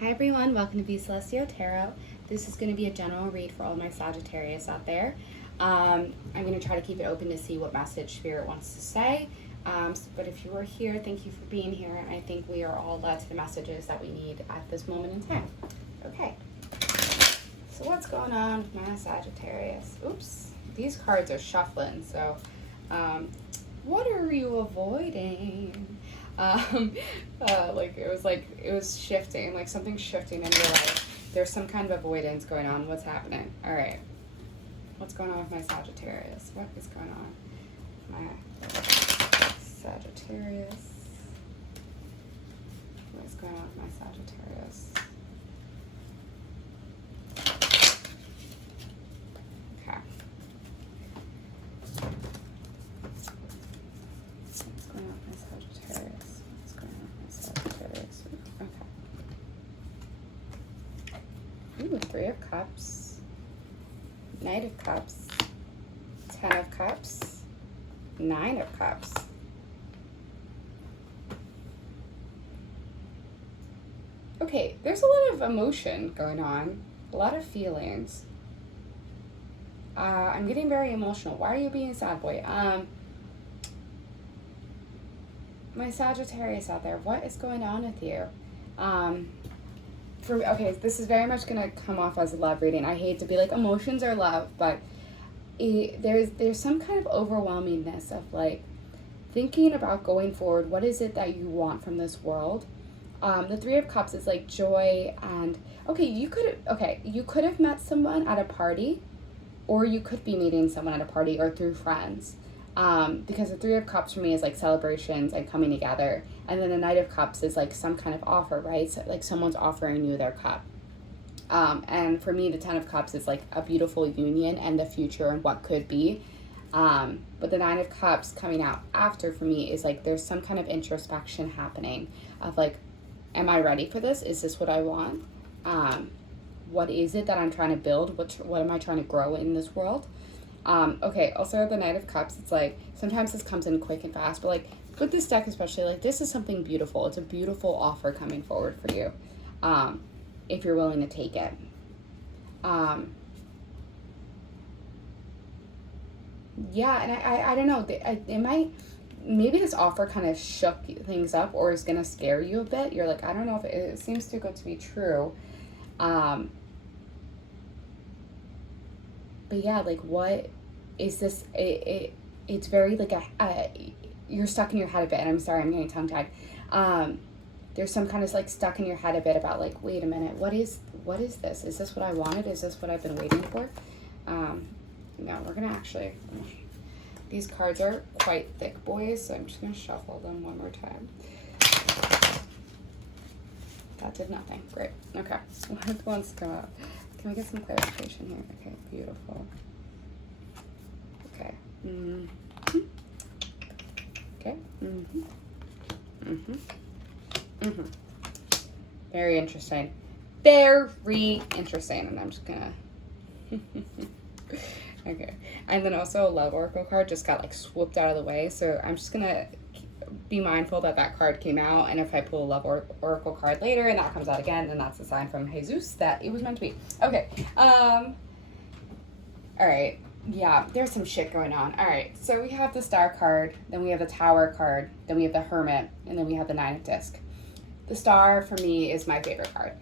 Hi everyone, welcome to Be Celestial Tarot. This is going to be a general read for all my Sagittarius out there. I'm going to try to keep it open to see what message Spirit wants to say. But if you are here, thank you for being here. And I think we are all led to the messages that we need at this moment in time. Okay, so what's going on with my Sagittarius? Oops, these cards are shuffling, so what are you avoiding? It was shifting, like something's shifting in your life. There's some kind of avoidance going on. What's happening? All right. What's going on with my Sagittarius? What is going on with my Sagittarius? What is going on with my Sagittarius? Okay. What's going on with my Sagittarius? What's going on with my Sagittarius? Okay. Ooh, Three of Cups. Knight of Cups. 10 of Cups. 9 of Cups. Okay, there's a lot of emotion going on. A lot of feelings. I'm getting very emotional. Why are you being sad, boy? My Sagittarius out there, what is going on with you? Okay, this is very much going to come off as a love reading. I hate to be like emotions are love, but there's some kind of overwhelmingness of like thinking about going forward. What is it that you want from this world? The Three of Cups is like joy and you could have met someone at a party, or you could be meeting someone at a party or through friends. Because the Three of Cups for me is like celebrations and coming together. And then the Knight of Cups is like some kind of offer, right? So like someone's offering you their cup. And for me, the 10 of Cups is like a beautiful union and the future and what could be. But the 9 of Cups coming out after for me is like there's some kind of introspection happening of like, am I ready for this? Is this what I want? What is it that I'm trying to build? What am I trying to grow in this world? Also the Knight of Cups, it's like, sometimes this comes in quick and fast, but like, with this deck especially, like, this is something beautiful. It's a beautiful offer coming forward for you, if you're willing to take it. Yeah, and I don't know, it might, maybe this offer kind of shook things up or is going to scare you a bit. You're like, I don't know if it seems too good to be true. But yeah, like, what is this? It's very like you're stuck in your head a bit. And I'm sorry, I'm getting tongue tied. There's some kind of like stuck in your head a bit about like, wait a minute, what is this? Is this what I wanted? Is this what I've been waiting for? No, we're gonna actually. These cards are quite thick, boys, so I'm just gonna shuffle them one more time. That did nothing. Great. Okay. What wants to come out? Can we get some clarification here? Okay, beautiful. Okay. Mm-hmm. Okay. Mm-hmm. Mm-hmm. Mm-hmm. Very interesting. Very interesting. And I'm just gonna... Okay. And then also a love oracle card just got like swooped out of the way. So I'm just gonna be mindful that that card came out, and if I pull a love oracle card later and that comes out again, then that's a sign from Jesus that it was meant to be. Okay. All right. Yeah, there's some shit going on. All right. So we have the Star card, then we have the Tower card, then we have the Hermit, and then we have the Nine of Disc. The Star for me is my favorite card.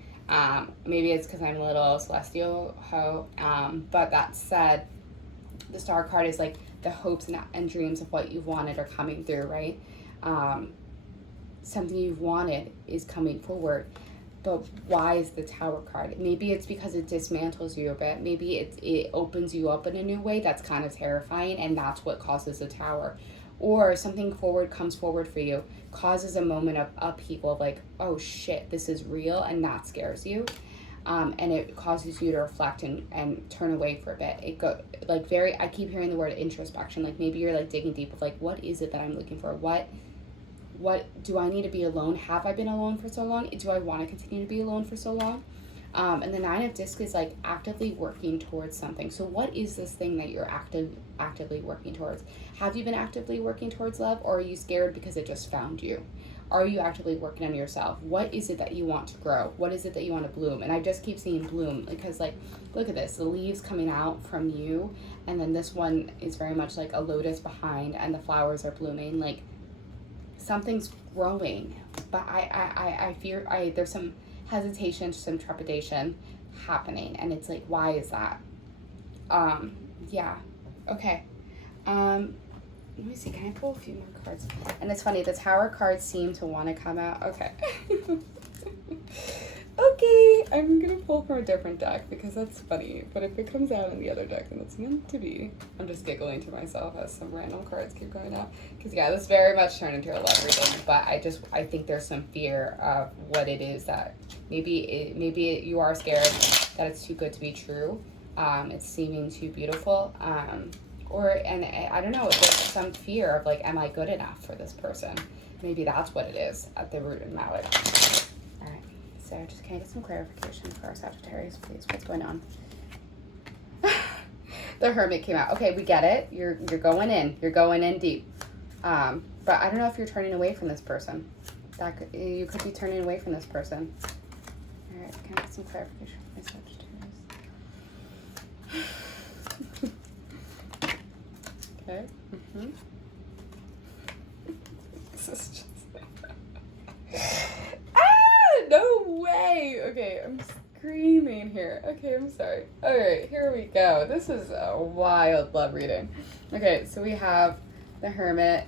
Maybe it's because I'm a little celestial hoe. But that said, the Star card is like the hopes and dreams of what you've wanted are coming through, right? Something you've wanted is coming forward. But why is the Tower card? Maybe it's because it dismantles you a bit. Maybe it opens you up in a new way that's kind of terrifying, and that's what causes the Tower. Or something forward comes forward for you, causes a moment of upheaval of like, oh shit, this is real, and that scares you. And it causes you to reflect and turn away for a bit. It go like I keep hearing the word introspection. Like maybe you're like digging deep of like, what is it that I'm looking for? What do I need to be alone? Have I been alone for so long? Do I want to continue to be alone for so long? And the Nine of Discs is like actively working towards something. So what is this thing that you're actively working towards? Have you been actively working towards love, or are you scared because it just found you? Are you actively working on yourself? What is it that you want to grow? What is it that you want to bloom? And I just keep seeing bloom because, like, look at this, the leaves coming out from you, and then this one is very much like a lotus behind, and the flowers are blooming. Like, something's growing, but I fear there's some hesitation, some trepidation happening, and it's like, why is that? Yeah, okay. Let me see, can I pull a few more cards? And it's funny, the Tower cards seem to want to come out. Okay. Okay, I'm gonna pull from a different deck because that's funny, but if it comes out in the other deck, then it's meant to be. I'm just giggling to myself as some random cards keep going out. Because yeah, this very much turned into a love reading, but I think there's some fear of what it is that maybe you are scared that it's too good to be true. It's seeming too beautiful. And I don't know, there's some fear of like, am I good enough for this person? Maybe that's what it is at the root of the matter. All right, so just can I get some clarification for our Sagittarius, please? What's going on? The Hermit came out. Okay, we get it. You're going in. You're going in deep. But I don't know if you're turning away from this person. You could be turning away from this person. All right, can I get some clarification for my Sagittarius? Okay. Mm-hmm. This is just... no way! Okay, I'm screaming here. Okay, I'm sorry. Alright, here we go. This is a wild love reading. Okay, so we have the Hermit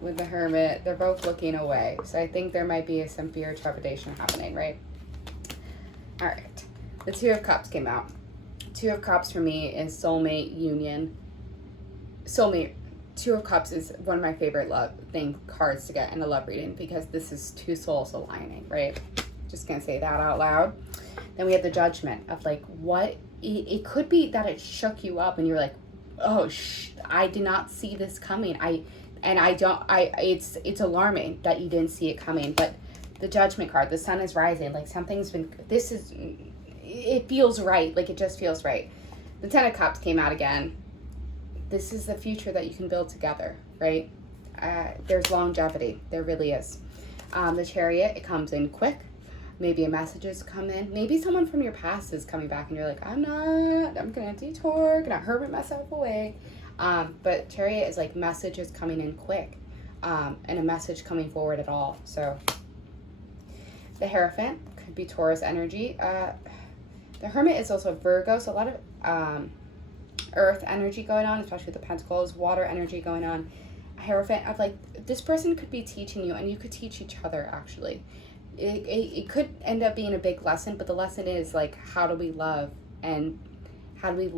with the Hermit. They're both looking away. So I think there might be some fear, trepidation happening, right? Alright. The Two of Cups came out. Two of Cups for me is soulmate, union. Soulmate. Two of Cups is one of my favorite cards to get in a love reading because this is two souls aligning, right? Just gonna say that out loud. Then we have the Judgment of like what it could be that it shook you up and you're like, oh I did not see this coming. It's alarming that you didn't see it coming. But the Judgment card, the sun is rising, like it feels right, like it just feels right. The Ten of Cups came out again. This is the future that you can build together, right? There's longevity. There really is. The Chariot, it comes in quick. Maybe a message has come in. Maybe someone from your past is coming back and you're like, I'm going to detour, going to hermit myself away. But Chariot is like messages coming in quick and a message coming forward at all. So the Hierophant could be Taurus energy. The Hermit is also Virgo, so a lot of earth energy going on, especially with the Pentacles, water energy going on. A Hierophant of like, this person could be teaching you and you could teach each other actually. It could end up being a big lesson, but the lesson is like, how do we love and be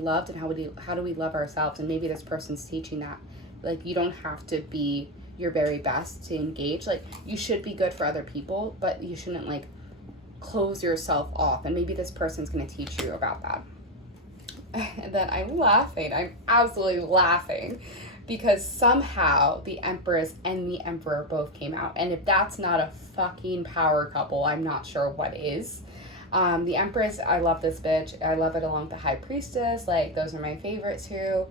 loved, and how do we love ourselves? And maybe this person's teaching that. Like, you don't have to be your very best to engage. Like, you should be good for other people, but you shouldn't like close yourself off. And maybe this person's going to teach you about that. And then I'm absolutely laughing because somehow the Empress and the Emperor both came out. And if that's not a fucking power couple, I'm not sure what is. The Empress, I love this bitch. I love it along with the High Priestess. Like, those are my favorites too.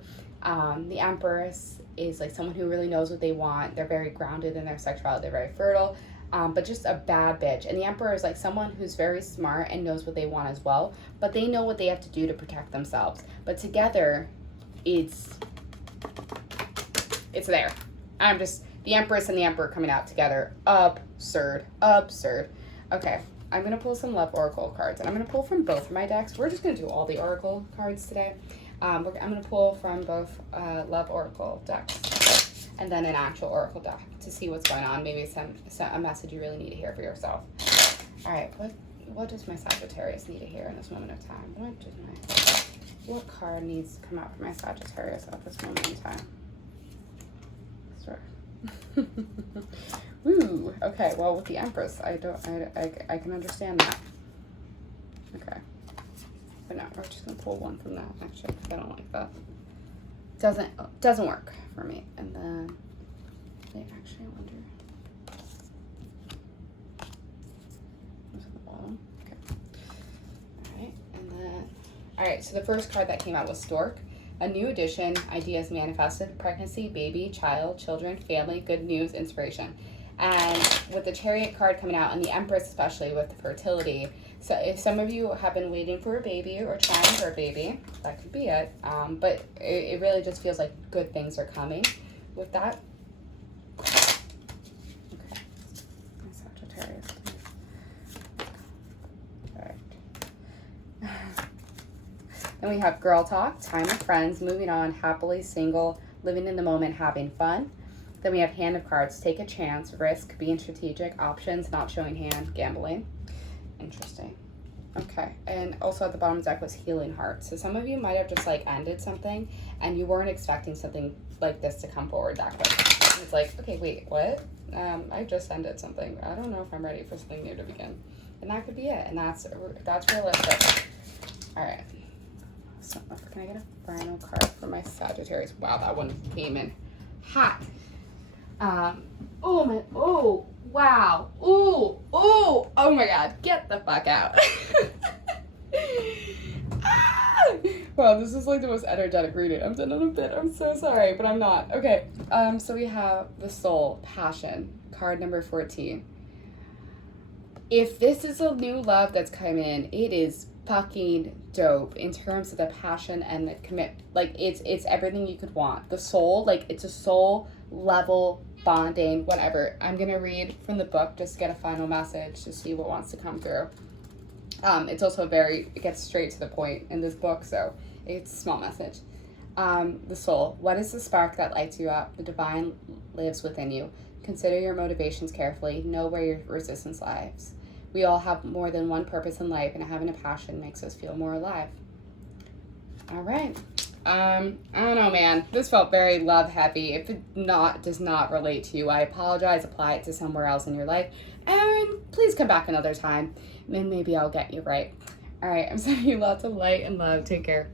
The Empress is like someone who really knows what they want. They're very grounded in their sexuality. They're very fertile. But just a bad bitch. And the Emperor is like someone who's very smart and knows what they want as well. But they know what they have to do to protect themselves. But together, it's there. The Empress and the Emperor coming out together. Absurd. Okay, I'm going to pull some love oracle cards. And I'm going to pull from both of my decks. We're just going to do all the oracle cards today. I'm going to pull from both love oracle decks. And then an actual oracle deck to see what's going on. Maybe it's a message you really need to hear for yourself. All right, what does my Sagittarius need to hear in this moment of time? What card needs to come out for my Sagittarius at this moment in time? Sure. Woo. Okay. Well, with the Empress, I can understand that. Okay. But no, we're just gonna pull one from that actually. I don't like that. Doesn't work for me. And then I wonder. What's at the bottom? Okay. All right. So the first card that came out was Stork. A new addition, ideas manifested, pregnancy, baby, child, children, family, good news, inspiration. And with the Chariot card coming out, and the Empress especially with the fertility, so if some of you have been waiting for a baby or trying for a baby, that could be it. But it really just feels like good things are coming with that. Okay, my Sagittarius. All right. Then we have girl talk, time of friends, moving on, happily single, living in the moment, having fun. Then we have hand of cards, take a chance, risk, being strategic, options, not showing hand, gambling. Interesting. Okay, and also at the bottom of the deck was healing heart. So some of you might have just like ended something and you weren't expecting something like this to come forward that quick. It's like, okay, wait, what? I just ended something. I don't know if I'm ready for something new to begin. And that could be it, and that's realistic. All right. So, can I get a final card for my Sagittarius? Wow, that one came in hot. Oh, wow. Oh my God, get the fuck out. Wow, this is like the most energetic reading I've done in a bit. I'm so sorry, but I'm not. Okay, so we have the Soul, Passion, card number 14. If this is a new love that's come in, it is fucking dope in terms of the passion and the commit. Like it's everything you could want. The soul, like it's a soul level bonding, whatever. I'm gonna read from the book just to get a final message to see what wants to come through. It's also it gets straight to the point in this book, so it's a small message. The soul, what is the spark that lights you up? The divine lives within you. Consider your motivations carefully. Know where your resistance lies. We all have more than one purpose in life, and having a passion makes us feel more alive. All right. I don't know, man. This felt very love heavy. If it does not relate to you, I apologize. Apply it to somewhere else in your life. And please come back another time. And maybe I'll get you right. All right. I'm sending you lots of light and love. Take care.